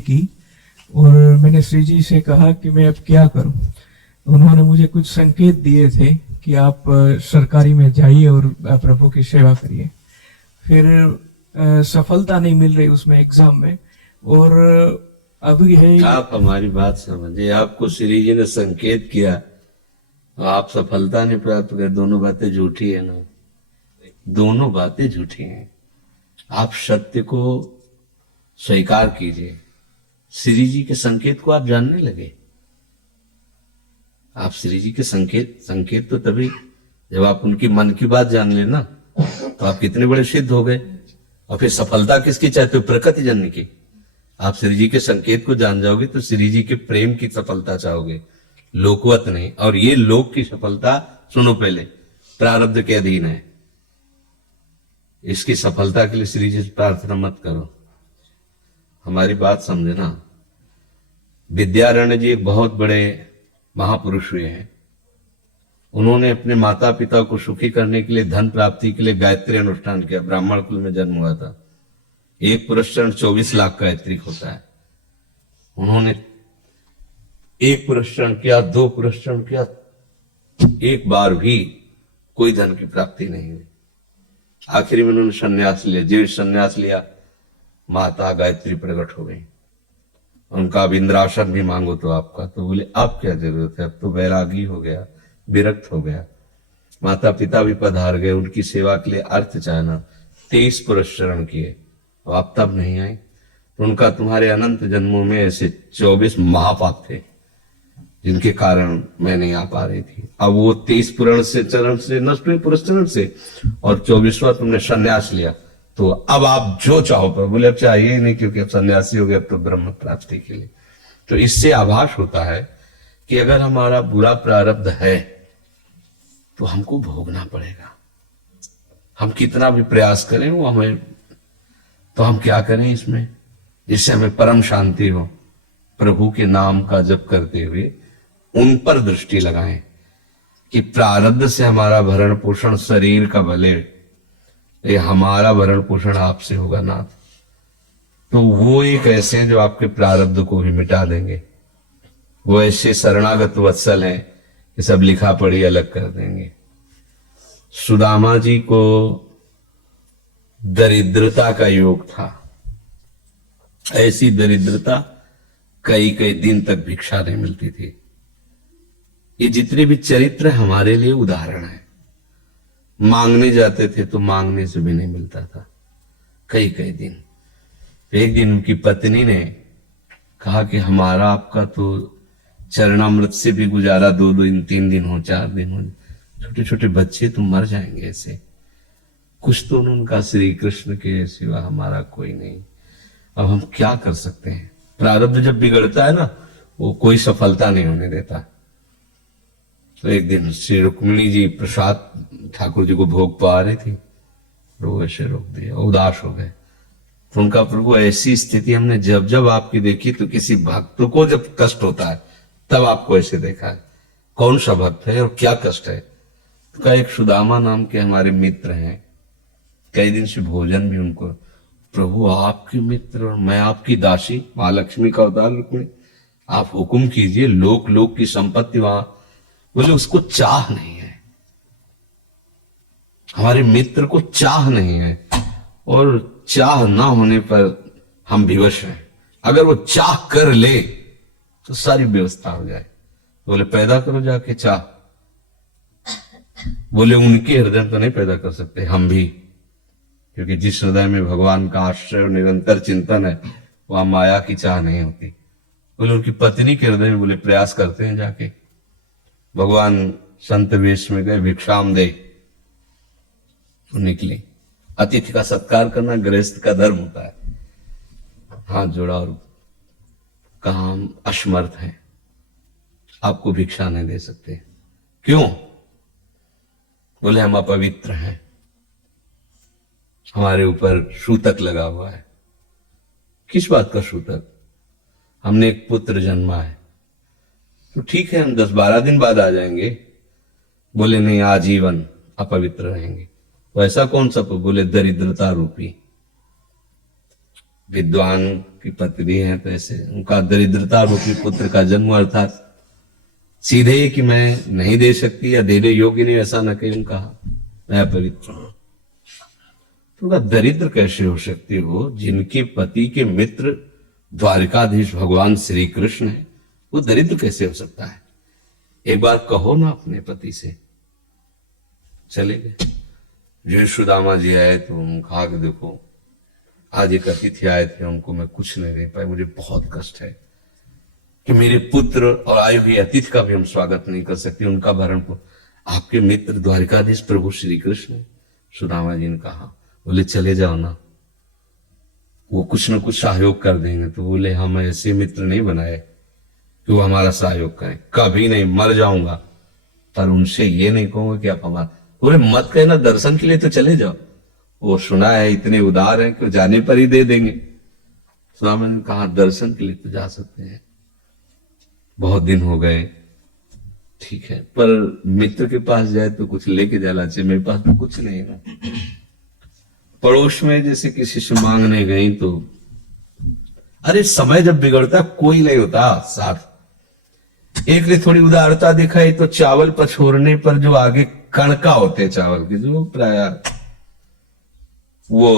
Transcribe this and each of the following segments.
की और मैंने श्री जी से कहा कि मैं अब क्या करूं। उन्होंने मुझे कुछ संकेत दिए थे कि आप सरकारी में जाइए और प्रभु की सेवा करिए। फिर सफलता नहीं मिल रही उसमें एग्जाम में, और अब है आप हमारी बात समझिए, आपको श्री जी ने संकेत किया, आप सफलता नहीं प्राप्त कर, दोनों बातें झूठी है ना, दोनों बातें झूठी हैं। आप सत्य को स्वीकार कीजिए। श्री जी के संकेत को आप जानने लगे। आप श्री जी के संकेत तो तभी जब आप उनकी मन की बात जान लेना, तो आप कितने बड़े सिद्ध हो गए। और फिर सफलता किसकी चाहते हो? प्रकृति जन्य की। आप श्री जी के संकेत को जान जाओगे तो श्री जी के प्रेम की सफलता चाहोगे, लोकवत नहीं। और ये लोक की सफलता, सुनो पहले, प्रारब्ध के अधीन है। इसकी सफलता के लिए श्री जी से प्रार्थना मत करो। हमारी बात समझे ना। विद्यारण्य जी एक बहुत बड़े महापुरुष हुए हैं। उन्होंने अपने माता पिता को सुखी करने के लिए, धन प्राप्ति के लिए गायत्री अनुष्ठान किया। ब्राह्मण कुल में जन्म हुआ था। एक पुरस्चरण 24 लाख गायत्री होता है। उन्होंने एक पुरस्चरण किया, 2 पुरस्चरण किया, एक बार भी कोई धन की प्राप्ति नहीं हुई। आखिरी में उन्होंने संन्यास लिया। जीव संन्यास लिया, माता गायत्री प्रकट हो गई। उनका अब इंद्रासन भी मांगो तो आपका, तो बोले अब क्या जरूरत है, अब तो वैरागी हो गया, विरक्त हो गया। माता पिता भी पधार गए, उनकी सेवा के लिए अर्थ चाहना। 23 पुरस्चरण किए, अब आप तब नहीं आए। तो उनका तुम्हारे अनंत जन्मों में ऐसे 24 महापाप थे जिनके कारण मैं नहीं आ पा रही थी। अब वो 23 पुरण से चरण से नष्ट हुए, पुरस्चरण से, और 24वां तुमने संन्यास लिया। तो अब आप जो चाहो पर, बोले अब चाहिए नहीं, क्योंकि अब सन्यासी हो गए, अब तो ब्रह्म प्राप्ति के लिए। तो इससे आभास होता है कि अगर हमारा बुरा प्रारब्ध है तो हमको भोगना पड़ेगा। हम कितना भी प्रयास करें वो हमें, तो हम क्या करें इसमें, जिससे हमें परम शांति हो। प्रभु के नाम का जप करते हुए उन पर दृष्टि लगाएं कि प्रारब्ध से हमारा भरण पोषण शरीर का भले, ये हमारा भरण पोषण आपसे होगा नाथ। तो वो एक ऐसे हैं जो आपके प्रारब्ध को भी मिटा देंगे। वो ऐसे शरणागत वत्सल हैं कि सब लिखा पढ़ी अलग कर देंगे। सुदामा जी को दरिद्रता का योग था। ऐसी दरिद्रता, कई कई दिन तक भिक्षा नहीं मिलती थी। ये जितने भी चरित्र हमारे लिए उदाहरण है। मांगने जाते थे तो मांगने से भी नहीं मिलता था, कई कई दिन। एक दिन उनकी पत्नी ने कहा कि हमारा आपका तो चरणामृत से भी गुजारा 2 दिन 3 दिन हो, 4 दिन हो, छोटे छोटे बच्चे तो मर जाएंगे ऐसे। कुछ तो उनका श्री कृष्ण के सिवा हमारा कोई नहीं। अब हम क्या कर सकते हैं? प्रारब्ध जब बिगड़ता है ना, वो कोई सफलता नहीं होने देता। तो एक दिन श्री रुक्मिणी जी प्रसाद ठाकुर जी को भोग पा रही थी, प्रभु ऐसे रोक दिया, उदास हो गए। तो उनका, प्रभु ऐसी स्थिति हमने जब जब आपकी देखी, तो किसी भक्त को जब कष्ट होता है तब आपको ऐसे देखा है। कौन सा भक्त है और क्या कष्ट है? तो का एक सुदामा नाम के हमारे मित्र हैं, कई दिन से भोजन भी उनको, प्रभु आपके मित्र और मैं आपकी दासी, महालक्ष्मी का अवतार रुक्मिणी, आप हुक्म कीजिए, लोक लोक की संपत्ति वहां। बोले उसको चाह नहीं है, हमारे मित्र को चाह नहीं है, और चाह ना होने पर हम विवश हैं। अगर वो चाह कर ले तो सारी व्यवस्था हो जाए। बोले पैदा करो जाके चाह। बोले उनके हृदय तो नहीं पैदा कर सकते, हम भी, क्योंकि जिस हृदय में भगवान का आश्रय और निरंतर चिंतन है वहां माया की चाह नहीं होती। बोले उनकी पत्नी के हृदय में, बोले प्रयास करते हैं जाके। भगवान संत वेश में गए, भिक्षाम दे, तो निकली। अतिथि का सत्कार करना गृहस्थ का धर्म होता है। हाथ जोड़ा और कहा हम असमर्थ हैं, आपको भिक्षा नहीं दे सकते। क्यों? बोले हम अपवित्र हैं, हमारे ऊपर सूतक लगा हुआ है। किस बात का सूतक? हमने एक पुत्र जन्मा है। तो ठीक है, हम 10-12 दिन बाद आ जाएंगे। बोले नहीं, आजीवन अपवित्र रहेंगे। तो ऐसा कौन सा? बोले दरिद्रता रूपी। विद्वान की पत्नी है, तो ऐसे उनका दरिद्रता रूपी पुत्र का जन्म, अर्थात सीधे कि मैं नहीं दे सकती या देने योग्य नहीं, ऐसा न कहीं कहा, मैं पवित्र हूं। तो उनका दरिद्र कैसे हो सकती हो जिनके पति के मित्र द्वारिकाधीश भगवान श्री कृष्ण है, वो दरिद्र कैसे हो सकता है? एक बार कहो ना अपने पति से। चले गए। जो सुदामा जी आए तो हम कहा कि देखो आज एक अतिथि आए थे, उनको मैं कुछ नहीं दे पाए, मुझे बहुत कष्ट है कि मेरे पुत्र और आए हुए अतिथि का भी हम स्वागत नहीं कर सकते, उनका भरण आपके मित्र द्वारिकाधीश प्रभु श्री कृष्ण। सुदामा जी ने कहा, बोले चले जाओ ना, वो कुछ न कुछ सहयोग कर देंगे। तो बोले हम ऐसे मित्र नहीं बनाए कि वो हमारा सहयोग करें, कभी नहीं, मर जाऊंगा पर उनसे ये नहीं कहूंगा कि आप हमारा। बोले मत कहना, दर्शन के लिए तो चले जाओ, वो सुना है इतने उदार हैं कि वो जाने पर ही दे देंगे। स्वामी ने कहा दर्शन के लिए तो जा सकते हैं, बहुत दिन हो गए, ठीक है, पर मित्र के पास जाए तो कुछ लेके जाना चाहिए, मेरे पास तो कुछ नहीं है। पड़ोस में जैसे किसी से मांगने गई तो, अरे समय जब बिगड़ता कोई नहीं होता साथ। एक ने थोड़ी उदारता दिखाई तो चावल पछोरने पर जो आगे कणका होते चावल के, जो प्राय वो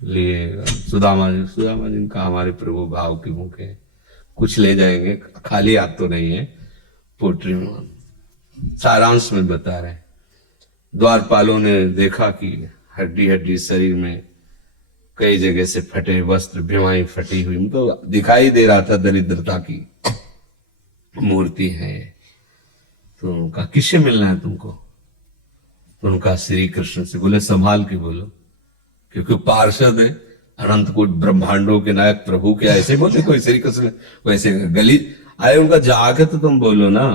लिए सुदामा जी ने कहा हमारे प्रभु भाव के मुख है, कुछ ले जाएंगे, खाली हाथ तो नहीं है। पोट्री में सारांश में बता रहे, द्वारपालों ने देखा कि हड्डी हड्डी शरीर में कई जगह से फटे वस्त्र, बीमारी फटी हुई, उनको दिखाई दे रहा था दरिद्रता की मूर्ति है। तो उनका किससे मिलना है तुमको? तो उनका श्री कृष्ण से। बोले संभाल के बोलो, क्योंकि पार्षद है, अनंत कोट ब्रह्मांडों के नायक प्रभु के ऐसे बोलते कोई श्री कृष्ण वैसे गली आए, उनका जाके तो तुम बोलो ना,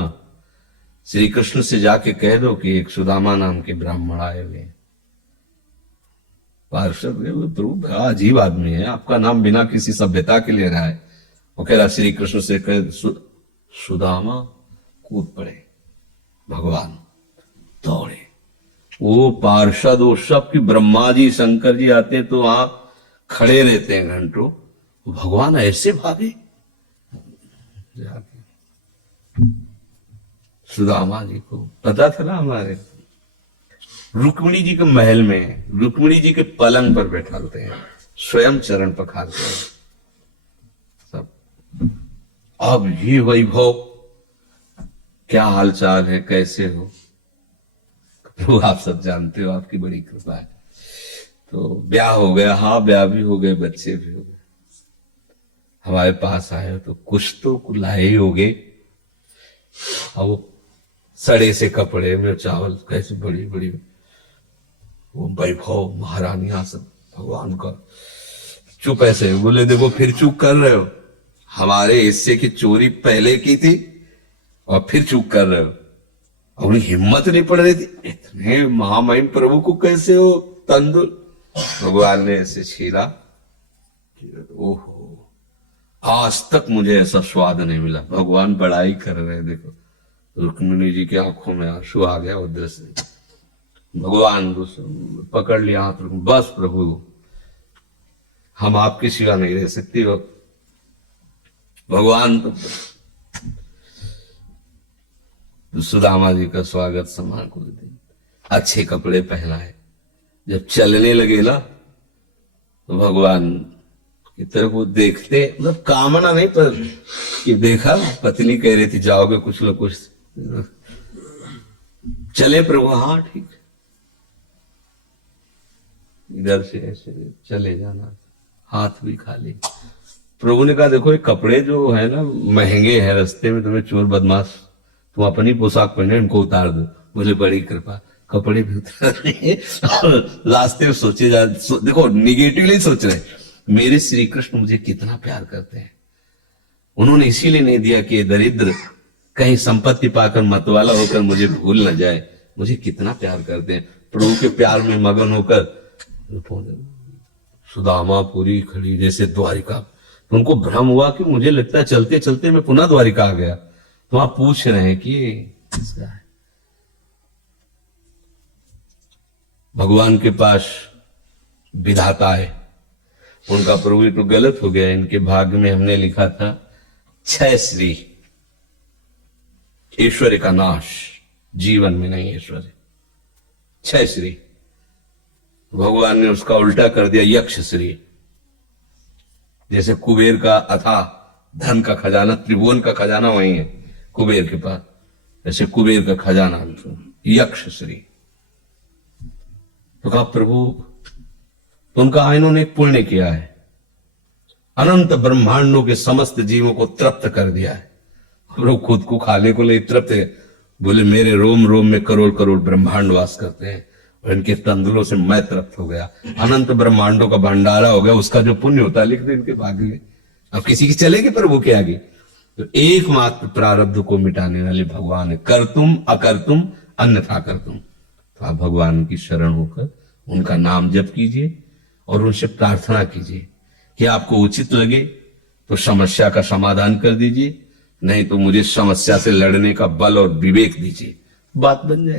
श्री कृष्ण से जाके कह दो कि एक सुदामा नाम के ब्राह्मण आए हुए। पार्षद प्रभु बड़ा अजीब आदमी है, आपका नाम बिना किसी सभ्यता के ले रहा है। वो कह रहा श्री कृष्ण से कह सुदामा, कूद पड़े, भगवान दौड़े। वो पार्षद वो सब की ब्रह्मा जी शंकर जी आते तो वहां खड़े रहते हैं घंटों, भगवान ऐसे भागे जाके। सुदामा जी को पता था ना, हमारे रुक्मिणी जी के महल में रुक्मिणी जी के पलंग पर बैठाते हैं, स्वयं चरण पखारते हैं सब। अब ये वैभव, क्या हालचाल है, कैसे हो? तो आप सब जानते हो, आपकी बड़ी कृपा है। तो ब्याह हो गया, हाँ ब्याह भी हो गए, बच्चे भी हो गए। हमारे पास आए हो तो कुछ तो लाए ही हो गए। और सड़े से कपड़े में चावल, कैसे बड़ी बड़ी वो वैभव, महारानियां सब भगवान का। चुप ऐसे बोले, देखो फिर चूक कर रहे हो, हमारे हिस्से की चोरी पहले की थी और फिर चूक कर रहे हो। उन्हें हिम्मत नहीं पड़ रही थी, इतने महामहिम प्रभु को कैसे हो तंदुल। भगवान ने ऐसे छीला, ओहो आज तक मुझे ऐसा स्वाद नहीं मिला। भगवान बड़ाई कर रहे, देखो रुक्मिणी जी की आंखों में आंसू आ गया उधर से। भगवान पकड़ लिया हाथ, बस प्रभु हम आपकी सिवा नहीं रह सकती हो। भगवान तो सुदामा जी का स्वागत सम्मान को दे, अच्छे कपड़े पहनाए। जब चलने लगे ना तो भगवान की तरफ वो देखते, मतलब कामना नहीं पर कि देखा पत्नी कह रही थी जाओगे कुछ लोग कुछ, चले प्रभु, हाँ ठीक, इधर से ऐसे चले जाना, हाथ भी खाली। प्रभु ने कहा देखो ये कपड़े जो है ना महंगे हैं, रास्ते में तुम्हें चोर बदमाश, तुम अपनी पोशाक पहने इनको उतार दो। मुझे बड़ी कृपा, कपड़े भी उतार रहे और रास्ते में सोचे जा, देखो निगेटिवली सोच रहे, मेरे श्री कृष्ण मुझे कितना प्यार करते हैं। उन्होंने इसीलिए नहीं दिया कि दरिद्र कहीं संपत्ति पाकर मतवाला होकर मुझे भूल न जाए, मुझे कितना प्यार करते हैं। प्रभु के प्यार में मगन होकर सुदामा पूरी खड़ी जैसे द्वारिका। तो उनको भ्रम हुआ कि मुझे लगता है चलते चलते मैं पुनः द्वारिका आ गया। तो आप पूछ रहे हैं कि किसका है? भगवान के पास विधाता है। उनका प्रभु ये तो गलत हो गया, इनके भाग्य में हमने लिखा था 6 श्री, ऐश्वर्य का नाश, जीवन में नहीं ऐश्वर्य, 6 श्री। भगवान ने उसका उल्टा कर दिया यक्ष श्री। जैसे कुबेर का अथाह धन का खजाना, त्रिभुवन का खजाना वही है कुबेर के पास, जैसे कुबेर का खजाना यक्ष श्री। तो कहा प्रभु तो उनका इन्होंने एक पुण्य किया है, अनंत ब्रह्मांडों के समस्त जीवों को तृप्त कर दिया है। प्रभु खुद को खाने को ले तृप्त है, बोले मेरे रोम रोम में करोड़ करोड़ ब्रह्मांड वास करते हैं और इनके तंदुलों से मैं तृप्त हो गया, अनंत ब्रह्मांडों का भंडारा हो गया। उसका जो पुण्य होता है लिख दो इनके भाग्य में। अब किसी की चलेगी प्रभु के आगे? तो एकमात्र प्रारब्ध को मिटाने वाले भगवान है, कर तुम अकर तुम अन्यथा कर तुम। तो आप भगवान की शरण होकर उनका नाम जप कीजिए और उनसे प्रार्थना कीजिए कि आपको उचित लगे तो समस्या का समाधान कर दीजिए, नहीं तो मुझे समस्या से लड़ने का बल और विवेक दीजिए, बात बन जाएगी।